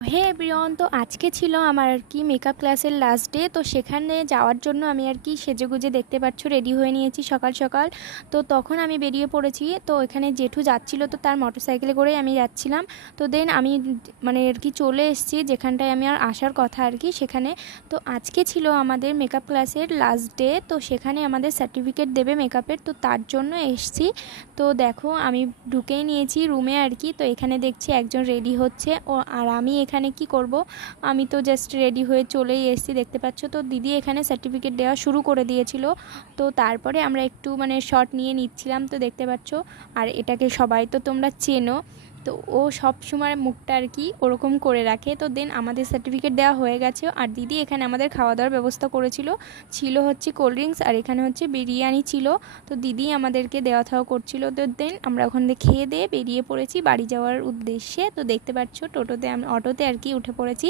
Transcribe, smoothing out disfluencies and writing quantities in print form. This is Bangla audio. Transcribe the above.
হে এভরিওয়ান, তো আজকে ছিল আমার আর কি মেকআপ ক্লাসের লাস্ট ডে। তো সেখানে যাওয়ার জন্য আমি আর কি সেজেগুজে দেখতে পাচ্ছ রেডি হয়ে নিয়েছি সকাল সকাল। তো তখন আমি বেরিয়ে পড়েছি। তো এখানে জেঠু যাচ্ছিল, তো তার মোটরসাইকেলে করেই আমি যাচ্ছিলাম। তো দেন আমি মানে আর কি চলে এসেছি যেখানটায় আমি আর আসার কথা আর কি সেখানে। তো আজকে ছিল আমাদের মেকআপ ক্লাসের লাস্ট ডে। তো সেখানে আমাদের সার্টিফিকেট দেবে মেকআপের, তো তার জন্য এসেছি। তো দেখো আমি ঢুকেই নিয়েছি রুমে আর কি। তো এখানে দেখছি একজন রেডি হচ্ছে আর আমি এখানে কি করব, আমি তো জাস্ট রেডি হয়ে চলেই এসেছি দেখতে পাচ্ছ। তো দিদি এখানে সার্টিফিকেট দেওয়া শুরু করে দিয়েছিল। তো তারপরে আমরা একটু মানে শট নিয়ে নিচ্ছিলাম, তো দেখতে পাচ্ছ। আর এটাকে সবাই তো তোমরা চেনো। তো ও সব সময় মুখটা আর কি ওরকম করে রাখে। তো দেন আমাদের সার্টিফিকেট দেওয়া হয়ে গেছে, আর দিদি এখানে আমাদের খাওয়া দাওয়ার ব্যবস্থা করেছিল। ছিল হচ্ছে কোল্ড ড্রিঙ্কস, আর এখানে হচ্ছে বিরিয়ানি ছিল। তো দিদি আমাদেরকে দেওয়া থাওয়া করছিল। তো দেন আমরা ওখান থেকে খেয়ে দিয়ে বেরিয়ে পড়েছি বাড়ি যাওয়ার উদ্দেশ্যে। তো দেখতে পাচ্ছ টোটোতে, আমি অটোতে আর কি উঠে পড়েছি।